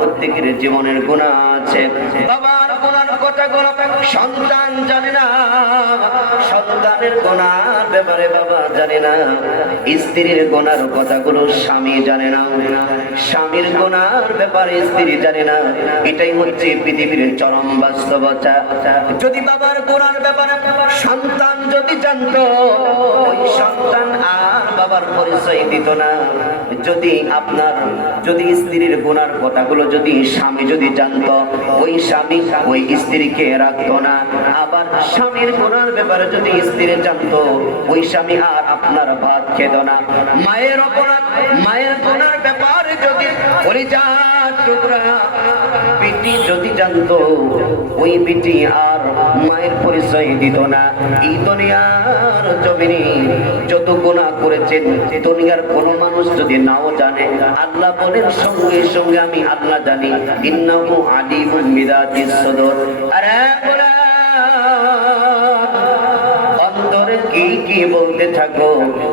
প্রত্যেকের জীবনের গুণা আছে। বাবার গুণার কথাগুলো সন্তান জানে না। সন্তানের গুণার ব্যাপারে বাবা জানে না। স্ত্রীর গুণার কথাগুলো স্বামী জানে না। স্বামীর গুণার ব্যাপারে স্ত্রী জানে না। এটাই হচ্ছে পৃথিবীর চরম বাস্তবতা। যদি বাবার গোনার ব্যাপারে সন্তান যদি জানতো, ওই সন্তান আর বাবার পরিচয় দিত না। যদি আপনার, যদি স্ত্রীর গুণার কথাগুলো যদি স্বামী যদি জানতো, ওই স্বামী ওই স্ত্রীকে রাখতো না। আবার স্বামীর গুণার ব্যাপারে যদি স্ত্রী জানতো, ওই স্বামী আর আপনার ভাত খেত না। মায়ের অপরাধ, মায়ের গুণার ব্যাপারে যদি পরিচার টুকরা বিটি যদি জানতো, ওই বিটি আর মায়ের পরিচয় দিত না। এই দুনিয়ার জমিনে যত গুণা করেছেন দুনিয়ার কোন মানুষ যদি নাও জানে, আল্লাহ বলেন, সঙ্গে সঙ্গে আমি আল্লাহ জানি। ইন্নাহু আলিমুল বিদাতিস সদর। আরে বলা কি বলতে থাকো?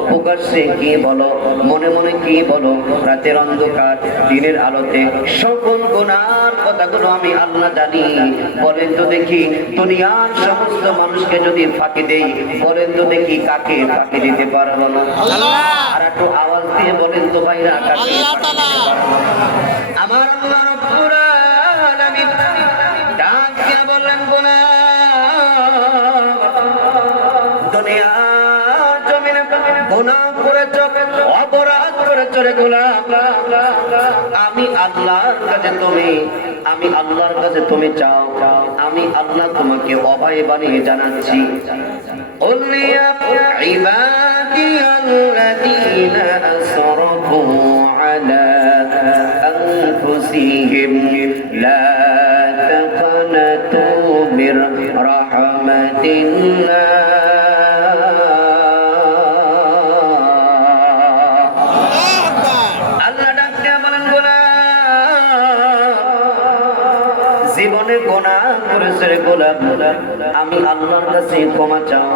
প্রকাশ্যে কি বলো? মনে মনে কি বলো? রাতের অন্ধকার দিনের আলোতে। সকল গুণার কথাগুলো আমি আল্লাহ জানি। বলেন তো দেখি দুনিয়ার সমস্ত মানুষকে যদি ফাঁকি দেই বলেন তো দেখি কাকে ফাঁকি দিতে পারব না? আর একটু আওয়াজ দিয়ে বলেন তো ভাইরা কাকে আমার আল্লাহ অপরাধ করেছ রে গোলাম আমি আল্লাহর কাছে তুমি আমি আল্লাহর কাছে তুমি চাও আমি আল্লাহ তোমাকে অভয় বানিয়ে জানাচ্ছি قل يا عبادي الذين أسرفوا على أنفسهم لا تقنطوا من رحمة الله আমি আল্লাহর কাছে ক্ষমা চাও।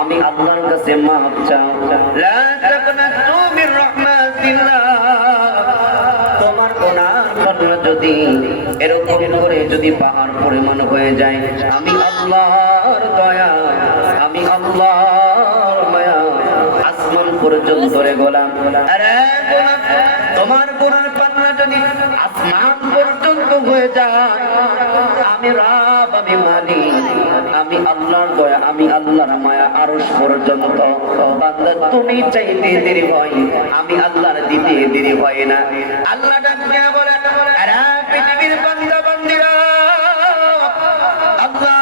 আমি আল্লাহর কাছে মাফ চাও। যদি এরকম করে যদি পাহাড় পরিমাণ হয়ে যায়, আমি আল্লাহর দয়া, আমি আল্লাহর মায়া, আসমান পর্যন্ত রে গোলাম। তোমার গুণের পান্না যদি হয়ে যান আমি রাব, আমি মানি আমি আল্লাহর দয়া, আমি আল্লাহর মায়া আরশ পর্যন্ত। তুমি চাইতে দেরি হয়। আমি আল্লাহর দিতে দেরি হয় না। আল্লাহ ডাক বলে, আরে পৃথিবীর বান্দা বান্দিরা আল্লাহ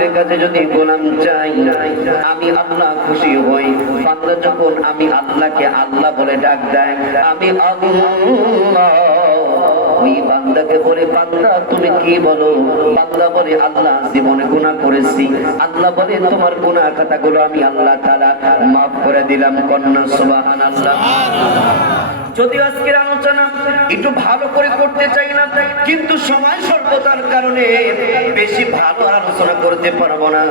মালিকের কাছে যদি গোলাম চাই, আমি আল্লাহ খুশি হই। বান্দা যখন আমি আল্লাহকে আল্লাহ বলে ডাক দেয়, আমি আল্লাহ। ওই বান্দাকে বলে, বান্দা, তুমি কি বলো? বান্দা বলে, আল্লাহ, জীবনে গুনাহ করেছি। আল্লাহ বলে, তোমার গুনাহ খাতাগুলো আমি আল্লাহ তাআলা মাফ করে দিলাম কন্যা, সুবহানাল্লাহ। যদি আজকের আলোচনা একটু ভালো করে করতে চাই না, কিন্তু সময় স্বল্পতার কারণে বেশি ভালো আলোচনা করতে পারব না।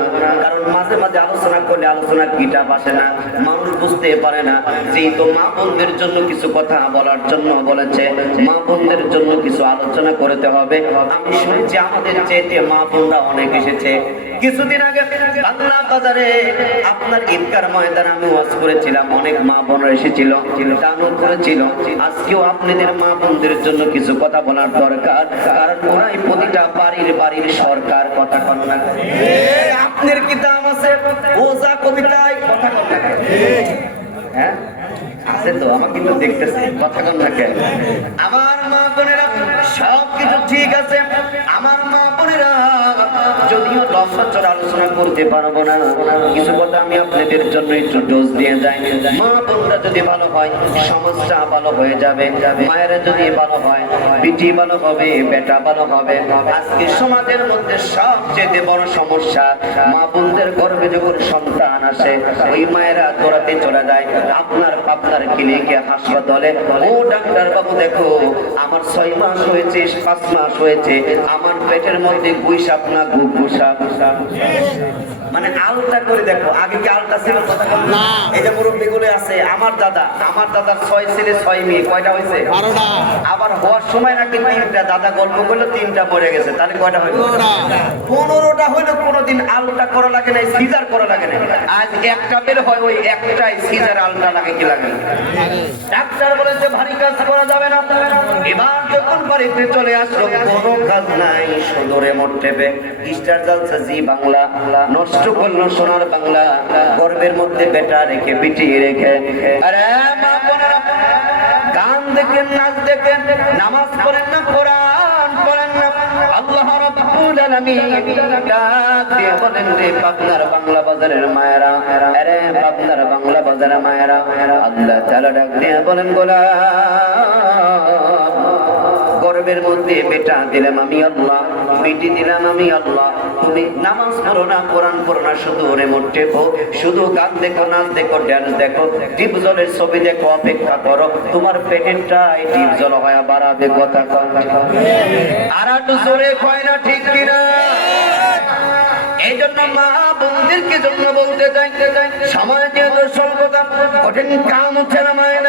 কারণ মাঝে মাঝে আলোচনা করলে আলোচনার কিটা আসে না, মানুষ বুঝতে পারে না। যেহেতু মা বোনদের জন্য কিছু কথা বলার জন্য বলেছে, মা বোনদের জন্য কিছু আলোচনা করতে হবে। আমি শুনেছি আমাদের চেয়েতে মা বোনরা অনেক এসেছে। কিছুদিন আগে বাংলা বাজারে আপনার ঈদগার ময়দানে আমি ওয়াজ করেছিলাম অনেক মা বোনরা এসেছিল দানও করেছিল। আজকেও আপনাদের মা বোনদের জন্য কিছু কথা বলার দরকার কারণ ওরাই প্রতিটা বাড়ির বাড়ির সরকার কথা কন না আপনার কি দাম আছে ওজা কবিতায় কথা কন না হ্যাঁ আছে তো আমার কিন্তু দেখতেছে কথা কন না কেন? আমার মা বোনেরা সব কিছু ঠিক আছে আমার মা বোনেরা যদিও লম্বা আলোচনা করতে পারব না। কিছু কথা আমি আপনাদের জন্য একটু ডোজ দিয়ে যাই। মা বোনরা যদি ভালো হয়, সমাজটা ভালো হয়ে যাবে। মায়েরা যদি ভালো হয়, বিটি ভালো হবে, বেটা ভালো হবে। আজকে সমাজের মধ্যে সবচেয়ে বড় সমস্যা, মা বোনদের গর্ভে যখন সন্তান আসে, ওই মায়েরা দৌড়াতে চলে যায়। আপনার আপনার ক্লিনিকে হাসপাতালে, ও ডাক্তার বাবু দেখো, আমার ছয় মাস হয়েছে, পাঁচ মাস হয়েছে। আমার পেটের মধ্যে গুইসাপ না গু গুসাপ মানে আলতা করে দেখো আগে কি আলতা ছিল? না। এই যে মুরব্বী গুলো আছে আমার দাদা আমার দাদার ছয় ছেলে ছয় মেয়ে কয়টা হয়েছে? বারোটা। আবার হওয়ার সময় নাকি তিনটা দাদা গল্প করল তিনটা মরে গেছে তাহলে কয়টা হইল? পনেরোটা। হইল কোনোদিন আলটা করা লাগে না সিজার করা লাগে না আজ একটা বের হয় ওই একটাই সিজার আলটা লাগে কি লাগে? ডাক্তার বলেছে ভারী কাজ করা যাবে না। এবার যখন বাড়িতে চলে আসলো কোনো কাজ নাই সুদূরে মোট টেপে। স্টার জ্বালছে জি বাংলা নষ্ট করল সোনার বাংলা গর্বের মধ্যে বেটা রেখে, পিটিয়ে রেখে। আরে গান দেখেন, নাচ দেখেন, নামাজ পড়েন না, কোরআন না। আল্লাহ ডাক বলেন বাংলা বাজারের মায়েরা বাংলা বাজারের মায়েরা, আল্লাহ ডাক দিয়ে বলেন গোলাম গর্বের মধ্যে বেটা দিলাম আমি আল্লাহ, বেটি দিলাম আমি আল্লাহ। তুমি নামাজ পড়ো না, কোরআন পড়ো না, শুধু রেমোট টেপো। শুধু গান দেখো, নাচ দেখো ড্যান্স দেখো। টিপ জলের ছবি দেখো, অপেক্ষা করো। তোমার পেটেরটা এই টিপ জল হয়ে বাড়াবে কথা আর একটু জোরে কয় না ঠিক কিনা? এই জন্য মা বোনদেরকে জন্য বলতে চাই, সময় যেহেতু স্বল্পতা কঠিন কাম হচ্ছে না ময়দানে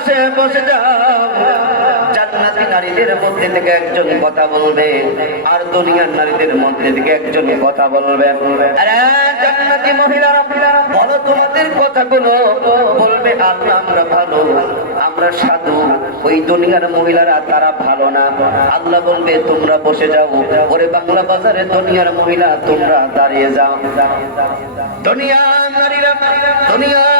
পাশে বসে যাও নারীদের মধ্যে থেকে একজন কথা বলবে আর দুনিয়ার নারীদের মধ্যে থেকে একজন কথা বলবে। মহিলারা তারা ভালো না। আল্লাহ বলবে, তোমরা বসে যাও। ওরে বাংলা বাজারে দুনিয়ার মহিলা, তোমরা দাঁড়িয়ে যাও। দুনিয়ার নারীরা, দুনিয়ার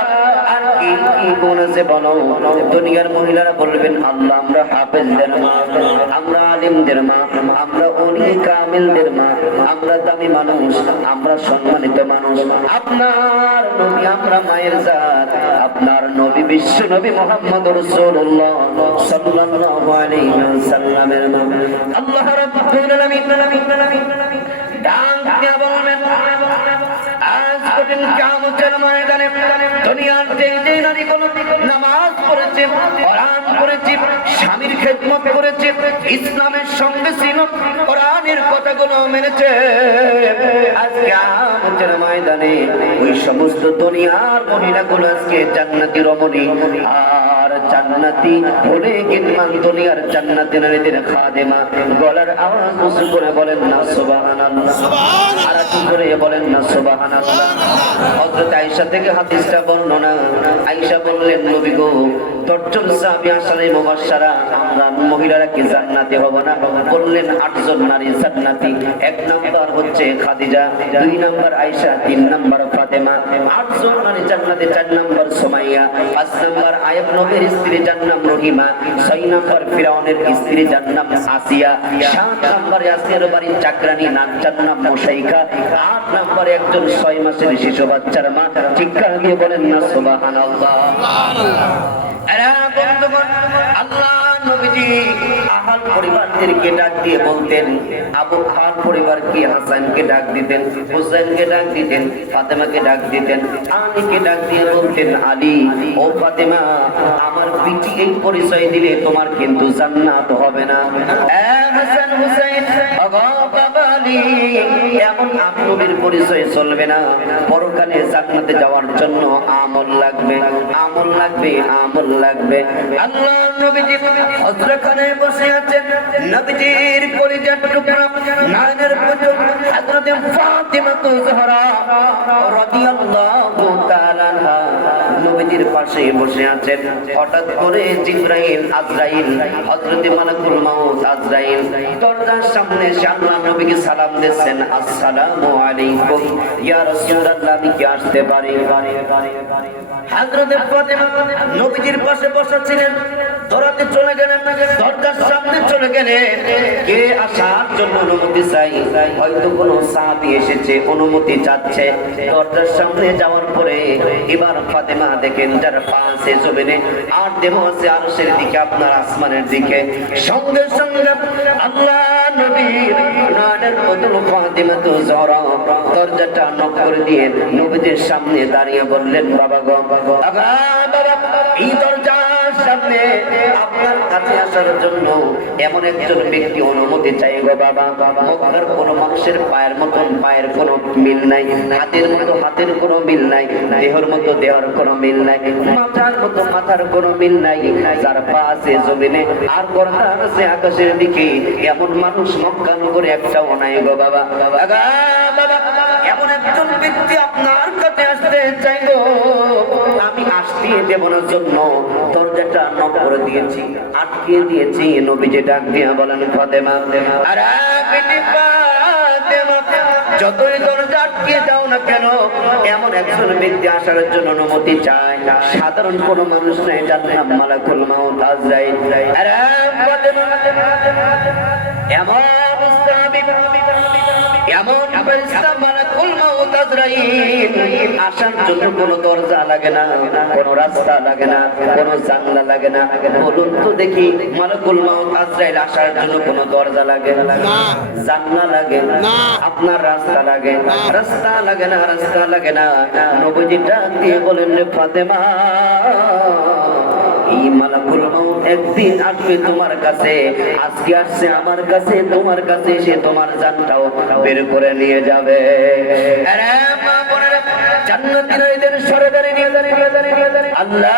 কি কি আছে বলো, দুনিয়ার মহিলারা বলবেন, আল্লাহ, আমরা হাফেজদের মা, আমরা আলিমদের মা, আমরা অলি কামিলদের মা, আমরা দামি মানুষ, আমরা সম্মানিত মানুষ। আপনার নবী, আমরা মায়ের জাত। আপনার নবী বিশ্ব নবী মোহাম্মদ রাসূলুল্লাহ সাল্লাল্লাহু আলাইহি ওয়াসাল্লামের মা। আল্লাহ রাব্বুল আলামিন দিয়া বলবেন আজ কঠিন ময়দানে করেছে, ইসলামের সঙ্গে ছিল কোরআনের কথাগুলো মেনেছে। আজকে ময়দানে ওই সমস্ত দুনিয়ার মহিলাগুলো আজকে জান্নাতি রমণী আর জান্নাতি হলে গিনমান দুনিয়ার জান্নাতি নারীদের খাদেমা। গলার আওয়াজ উঁচু করে বলেন না সুবহানাল্লাহ। আর করে বলেন না সুবহানাল্লাহ। হযরত আয়েশা থেকে হাদিসটা বর্ণনা। আয়েশা বললেন নবী গো দশজন সাহাবী আসলে মুবাশশারা আমরা মহিলারা কি জান্নাতে হব না? বললেন আটজন নারী জান্নাতি। এক নাম্বার হচ্ছে খাদিজা দুই নাম্বার আয়েশা তিন নাম্বার ফাতেমা। আটজন নারী জান্নাতে চার নাম্বার সুমাইয়া পাঁচ নাম্বার আয়াব নবীর স্ত্রী যার নাম রহিমা ছয় নম্বর ফিরাউনের স্ত্রী যার নাম আসিয়া সাত নম্বরে আসিয়ার বাড়ির চাকরানি নাম যার নাম মোসাইকা আট নম্বরে একজন ছয় মাসের শিশু বাচ্চার মা। চিৎকার দিয়ে বলেন না সুবহানাল্লাহ। আল্লাহ বন্ধুগণ, আল্লাহ নবীজি আহাল পরিবারদেরকে ডাক দিয়ে বলতেন, আবু পরিবারকে হাসানকে ডাক দিতেন হুসেনকে ডাক দিতেন, ফাতেমাকে ডাক দিতেন? আলীকে ডাক দিয়ে বলতেন, আলী, ও ফাতেমা, আমার পিটি এই পরিচয় দিলে তোমার কিন্তু জান্নাত হবে না। হাসান বাবা এমন আমি পরিচয় চলবে না। পরকালে জান্নাতে যাওয়ার জন্য আমল লাগবে। আমল লাগবে আমল লাগবে। আল্লাহ নবীজি হযরতখানে বসে আছেন। নবীজির কলিজার টুকরা নায়নের পুতুল হযরত ফাতিমা তুজহরা পাশে বসে আছেন। হঠাৎ করে জিবরাইল, আজরাইল, হযরত মালাকুল মাউত, আজরাইল দরজার সামনে এসে আল্লাহ নবীকে সালাম দিচ্ছেন। আসসালামু আলাইকুম। ইয়া রাসূলুল্লাহ, আমি কি আসতে পারি? হযরত ফাতেমা নবীজির পাশে বসা ছিলেন দরাতে চলে গেলেন। দরজার সামনে চলে গেলেন কে আসার জন্য অনুমতি চাই? হয়তো কোনো সাহাবী এসেছে, অনুমতি চাচ্ছে। দরজার সামনে যাওয়ার পরে এবার ফাতেমা দেখেন, যার আর দেহ দিকে, আপনার আসমানের দিকে। সঙ্গে সঙ্গে দরজাটা নক করে দিয়ে নবীদের সামনে দাঁড়িয়ে বললেন, বাবা গো, বাবা এই দরজার সামনে আপনার কাছে আসার জন্য এমন একজন ব্যক্তি অনুমতি চাই গো বাবা। কোন মানুষের পায়ের মতন পায়ের কোনো মিল নাই, হাতের মতো হাতের কোনো মিল নাই, দেহর মতো দেহর কোনো মিল নাই, মাথার মতো মাথার কোনো মিল নাই, যার পা আছে জমিনে আর গর্দান আছে আকাশের দিকে, এমন মানুষ মক্কা নগরে একটাও নাই গো বাবা বাবা। একজন ব্যক্তি আপনার কাছে আসতে চাই গো আমি আসতে দেব না জন্য। দরজাটা নক করে দিয়েছি আটকে দিয়েছি, নবীজি ডাক দিয়া বলেন, ফাতেমা যতই দরজা আটকে দাও না কেন, এমন একজন ব্যক্তি আসার জন্য অনুমতি চায় সাধারণ কোন মানুষ নেই যার নাম মালাকুল মাউত আজরাইল আরে এমন এমন ফেরেশতা মালাকুল মাউত আজরাইল। আসার জন্য কোনো দরজা লাগে না কোনো রাস্তা লাগে না কোনো জানলা লাগে না। বলুন তো দেখি মালাকুল মাউত আজরাইল আসার জন্য কোনো দরজা লাগে? না। জানলা লাগে? না। আপনার রাস্তা লাগে? রাস্তা লাগে না রাস্তা লাগে না? নবীজি ডাক দিয়ে বলেন ফাতেমা এই মালাকুল একদিন আসবে তোমার কাছে। আজকে আসছে আমার কাছে, তোমার কাছে সে তোমার জানটাও বের করে নিয়ে যাবে। জান্নাতি নারীদের সরে দাঁড়িয়ে আল্লাহ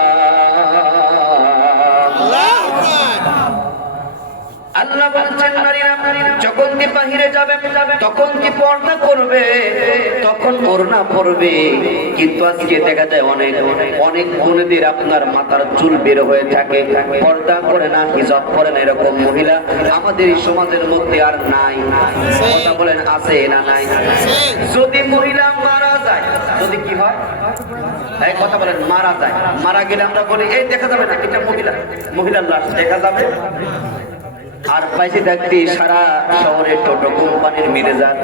যখন কি বাহিরে যাবে তখন কি পর্দা করবে? তখন ওড়না পরবে। কিন্তু আজকে দেখা যায় অনেক অনেক বোনেদের আপনার মাথার চুল বের হয়ে থাকে। পর্দা করে না, হিজাব করে না এরকম মহিলা। আমাদের এই সমাজের মধ্যে আর নাই। কথা বলেন, আছে না নাই? যদি মহিলা মারা যায়, যদি কি হয়? এই কথা বলেন, মারা যায়। মারা গেলে আমরা বলি, এই, দেখা যাবে না, এটা মহিলা। মহিলার লাশ দেখা যাবে? আর পাইছি দেখতে সারা শহরে টোটো কোম্পানির মেরে যান।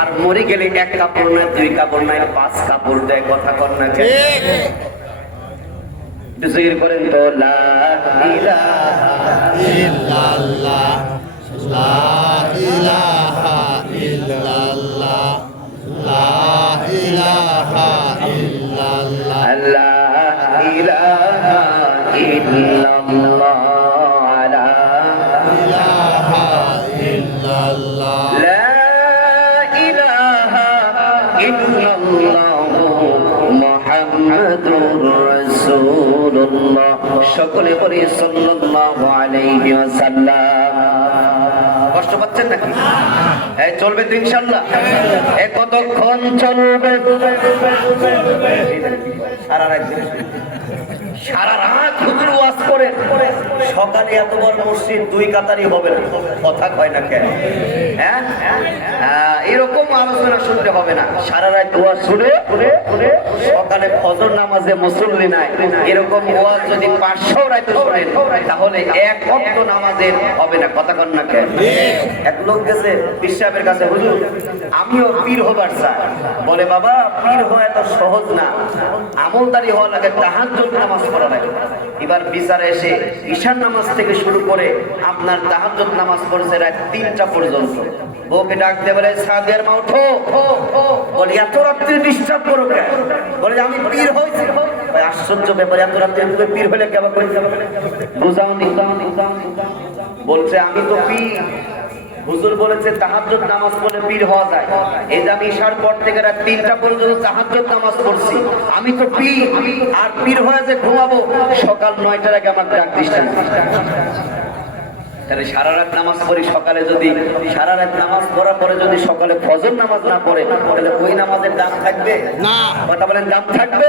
আর মরে গেলে এক কাপড় নয় দুই কাপড় নয় পাঁচ কাপড় দেয় কথা কর না জিকির করেন তো লা লা ইলাহা ইল্লাল্লাহ। লা ইলাহা ইল্লাল্লাহ। লা ইলাহা ইল্লাল্লাহ মুহাম্মাদুর রাসূলুল্লাহ সকলে বলি সাল্লাল্লাহু আলাইহি ওয়াসাল্লাম। কষ্ট পাচ্ছেন নাকি? এই চলবে তো ইনশাআল্লাহ। এ কতক্ষণ চলবে? আর আর হ্যাঁ? হ্যাঁ, সকালে ফজর নামাজে মুসল্লি নাই। এরকম ওয়াজ যদি পাঁচশো রাতে শোনেন তাহলে এক অক্ত নামাজের হবে না। কথা কন না কেন? এক লোক গেছে বিশ্বাবের কাছে হুজুর আমিও পীর হবার চাই। বলে বাবা পীর হওয়া এত সহজ না। আমলদারি হওয়া লাগে তাহাজ্জুদ নামাজ লাগে এবার বিচারে এসে নামাজ থেকে শুরু করে আপনার তাহাজ্জুদ নামাজ পড়েছে রাত তিনটা পর্যন্ত। বউকে বলে মা বলে, এত রাত্রি ডিস্টার্ব করো কেন? বলে, আমি পীর হয়েছি। আশ্চর্য ব্যাপার, এত রাত্রি তুমি পীর হলে কেমন বুঝাও বলছে, আমি তো পীর। হুজুর বলেছে তাহাজ্জুদ নামাজ পড়লে পীর হওয়া যায়। এই যে আমি ঈশার পর থেকে রাত তিনটা পর্যন্ত তাহাজ্জুদ নামাজ পড়ছি। আমি তো পীর আর পীর হয়ে যে ঘুমাবো সকাল নয়টার আগে আমার ডাক। তাহলে সারা রাত নামাজ পড়ি সকালে যদি সারা রাত নামাজ পড়ার পরে যদি সকালে ফজর নামাজ না পড়ে তাহলে ওই নামাজের দাম থাকবে? না। কথা বলেন দাম থাকবে?